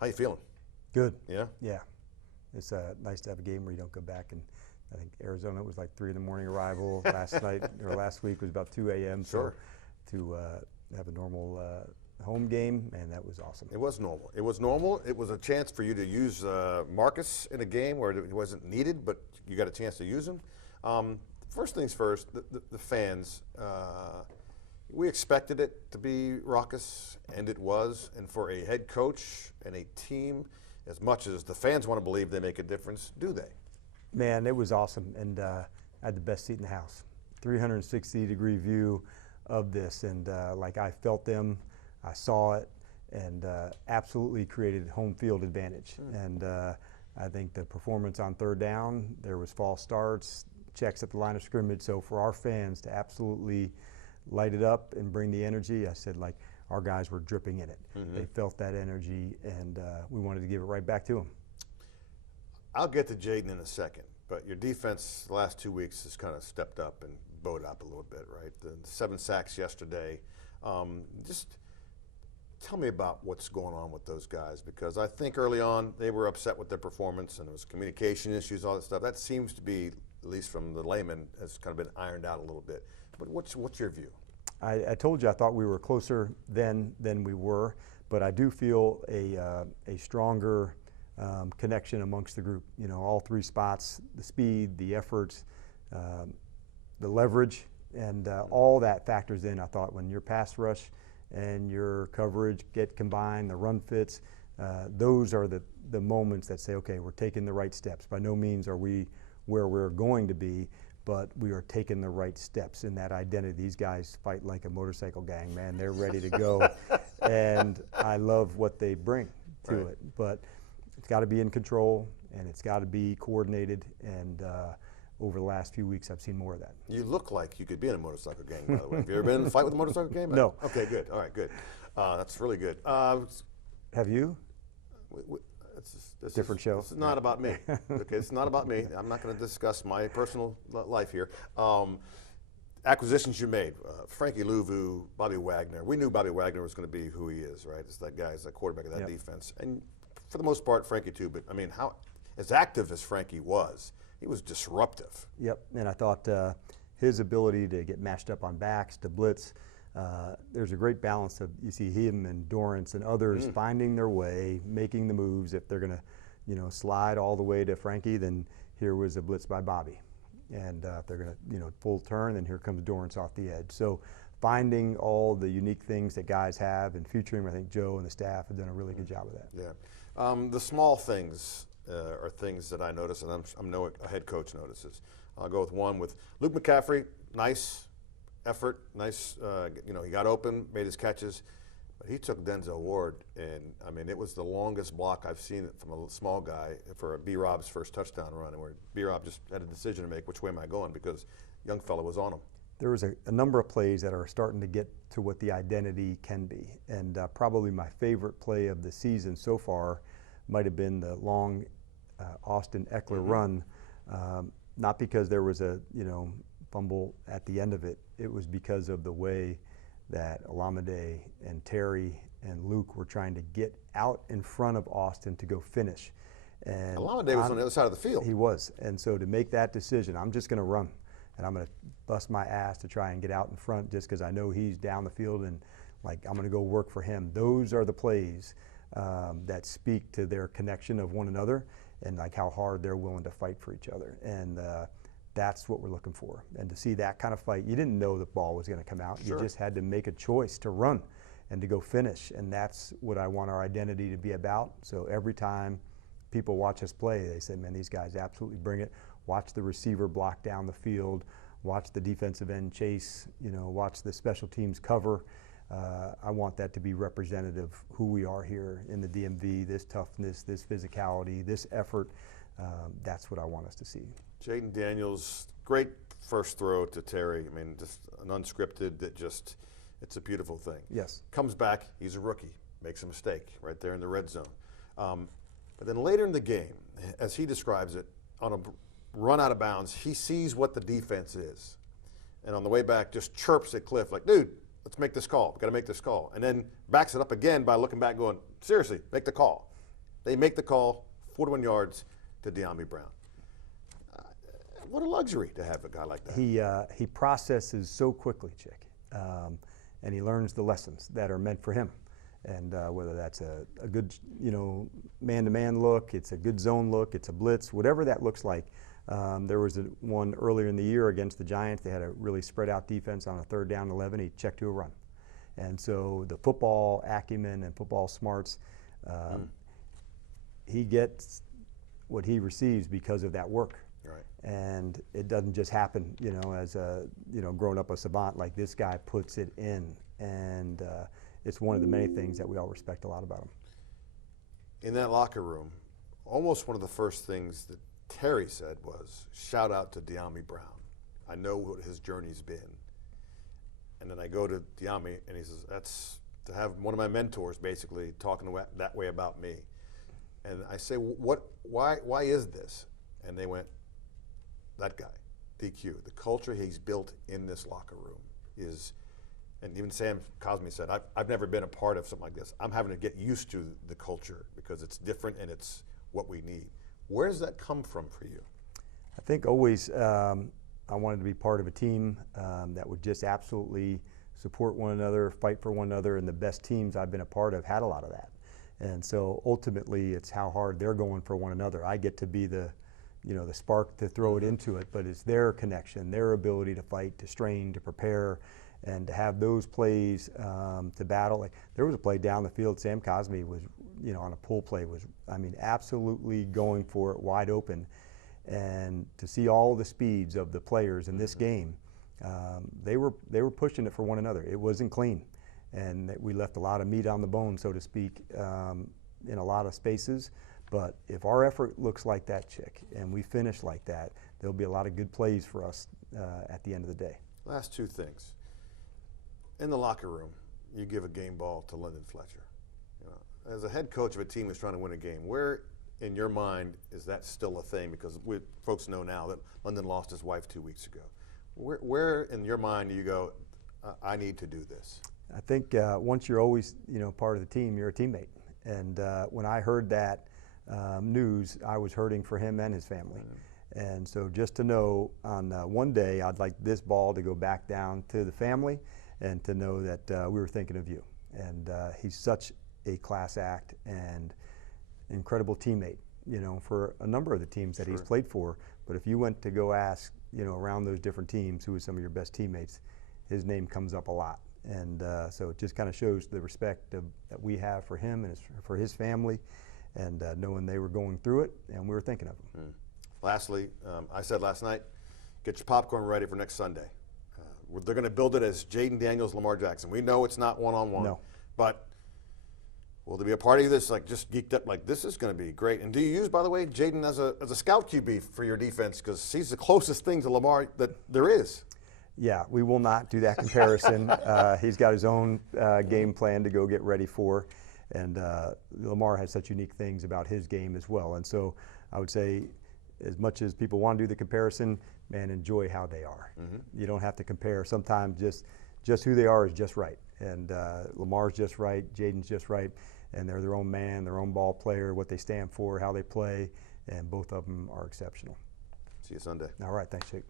How you feeling? Good. Yeah? Yeah. It's nice to have a game where you don't go back. And I think Arizona was like 3 in the morning arrival. Last night or last week was about 2 a.m. Sure. So to have a normal home game, man, that was awesome. It was normal. It was normal. It was a chance for you to use Marcus in a game where it wasn't needed, but you got a chance to use him. First things first, the fans, we expected it to be raucous, and it was. And for a head coach and a team, as much as the fans want to believe they make a difference, do they? Man, it was awesome, and I had the best seat in the house. 360-degree view of this, and like I felt them, I saw it, and absolutely created home field advantage. And I think the performance on third down, there was false starts, checks at the line of scrimmage. So for our fans to absolutely light it up and bring the energy, I said, like, our guys were dripping in it. They felt that energy, and we wanted to give it right back to them. I'll get to Jaden in a second, but your defense the last 2 weeks has kind of stepped up and bowed up a little bit, right? The 7 sacks yesterday. Just tell me about what's going on with those guys, because I think early on they were upset with their performance and there was communication issues, all that stuff. That seems to be, at least from the layman, has kind of been ironed out a little bit. But what's your view? I told you I thought we were closer than we were, but I do feel a stronger connection amongst the group. You know, all 3 spots, the speed, the efforts, the leverage, and all that factors in. I thought when your pass rush and your coverage get combined, the run fits, those are the moments that say, okay, we're taking the right steps. By no means are we where we're going to be, but we are taking the right steps in that identity. These guys fight like a motorcycle gang, man. They're ready to go, and I love what they bring to it. But it's got to be in control, and it's got to be coordinated, and over the last few weeks, I've seen more of that. You look like you could be in a motorcycle gang, by the way. Have you ever been in a fight with a motorcycle gang? No. Okay, good. All right, good. That's really good. Have you? Different show. This is not about me. Okay, it's not about me. I'm not going to discuss my personal life here. Acquisitions you made, Frankie Louvu, Bobby Wagner. We knew Bobby Wagner was going to be who he is, right? It's that guy, it's that quarterback of that defense. And for the most part, Frankie too, but I mean, how as active as Frankie was, he was disruptive. Yep, and I thought his ability to get matched up on backs, to blitz, there's a great balance of, you see him and Dorrance and others finding their way, making the moves. If they're going to, you know, slide all the way to Frankie, then here was a blitz by Bobby. And if they're going to, you know, full turn, then here comes Dorrance off the edge. So finding all the unique things that guys have and featuring, I think Joe and the staff have done a really good job of that. Yeah. The small things are things that I notice, and I know a head coach notices. I'll go with one with Luke McCaffrey. Nice effort, nice. You know, he got open, made his catches, but he took Denzel Ward, and I mean, it was the longest block I've seen from a small guy for a B-Rob's first touchdown run, and where B-Rob just had a decision to make, which way am I going, because young fella was on him. There was a number of plays that are starting to get to what the identity can be, and probably my favorite play of the season so far might have been the long Austin Eckler run, not because there was a, you know, fumble at the end of it. It was because of the way that Olamide and Terry and Luke were trying to get out in front of Austin to go finish. And Olamide was on the other side of the field. He was, and so to make that decision, I'm just going to run, and I'm going to bust my ass to try and get out in front just because I know he's down the field, and like I'm going to go work for him. Those are the plays that speak to their connection of one another and like how hard they're willing to fight for each other. And that's what we're looking for. And to see that kind of fight, you didn't know the ball was going to come out. Sure. You just had to make a choice to run and to go finish. And that's what I want our identity to be about. So every time people watch us play, they say, man, these guys absolutely bring it. Watch the receiver block down the field. Watch the defensive end chase. You know, watch the special teams cover. I want that to be representative of who we are here in the DMV, this toughness, this physicality, this effort. That's what I want us to see. Jaden Daniels, great first throw to Terry. I mean, just an unscripted that just, it's a beautiful thing. Yes. Comes back, he's a rookie, makes a mistake right there in the red zone. But then later in the game, as he describes it, on a run out of bounds, he sees what the defense is. And on the way back, just chirps at Cliff like, dude, let's make this call. We've got to make this call. And then backs it up again by looking back going, seriously, make the call. They make the call, 41 yards to De'Ami Brown. What a luxury to have a guy like that. He processes so quickly, Chick, and he learns the lessons that are meant for him. And whether that's a good, man-to-man look, it's a good zone look, it's a blitz, whatever that looks like. There was one earlier in the year against the Giants. They had a really spread-out defense on a 3rd down 11. He checked to a run. And so the football acumen and football smarts, he gets what he receives because of that work. Right. And it doesn't just happen, as a, growing up a savant. Like, this guy puts it in, and it's one of the many things that we all respect a lot about him. In that locker room, almost one of the first things that Terry said was, shout out to De'Ami Brown. I know what his journey's been. And then I go to De'Ami, and he says, that's to have one of my mentors basically talking that way about me. And I say, why is this? And they went, that guy, DQ, the culture he's built in this locker room is, and even Sam Cosme said, I've never been a part of something like this. I'm having to get used to the culture because it's different and it's what we need. Where does that come from for you? I think always I wanted to be part of a team that would just absolutely support one another, fight for one another, and the best teams I've been a part of had a lot of that. And so ultimately it's how hard they're going for one another. I get to be the spark to throw it into it, but it's their connection, their ability to fight, to strain, to prepare, and to have those plays to battle. Like, there was a play down the field, Sam Cosme was, on a pull play, was, absolutely going for it wide open. And to see all the speeds of the players in this game, they were pushing it for one another. It wasn't clean, and we left a lot of meat on the bone, so to speak, in a lot of spaces. But if our effort looks like that, Chick, and we finish like that, there'll be a lot of good plays for us at the end of the day. Last two things. In the locker room, you give a game ball to Lyndon Fletcher. As a head coach of a team that's trying to win a game, where in your mind is that still a thing? Because folks know now that Lyndon lost his wife 2 weeks ago. Where in your mind do you go, I need to do this? I think once you're always part of the team, you're a teammate. And when I heard that news, I was hurting for him and his family. And so just to know on one day, I'd like this ball to go back down to the family and to know that we were thinking of you. And he's such a class act and incredible teammate, for a number of the teams that he's played for. But if you went to go ask, around those different teams, who are some of your best teammates, his name comes up a lot. And so it just kind of shows the respect that we have for him and for his family, and knowing they were going through it and we were thinking of them. Lastly, I said last night, get your popcorn ready for next Sunday. They're going to build it as Jaden Daniels, Lamar Jackson. We know it's not one-on-one, but will there be a party of this, like, just geeked up, like, this is going to be great? And do you use, by the way, Jaden as a scout QB for your defense, because he's the closest thing to Lamar that there is? Yeah, we will not do that comparison. He's got his own game plan to go get ready for, and Lamar has such unique things about his game as well. And so I would say, as much as people want to do the comparison, man, enjoy how they are. You don't have to compare. Sometimes just who they are is just right. And Lamar's just right, Jaden's just right, and they're their own man, their own ball player, what they stand for, how they play, and both of them are exceptional. See you Sunday. All right, thanks, Jake.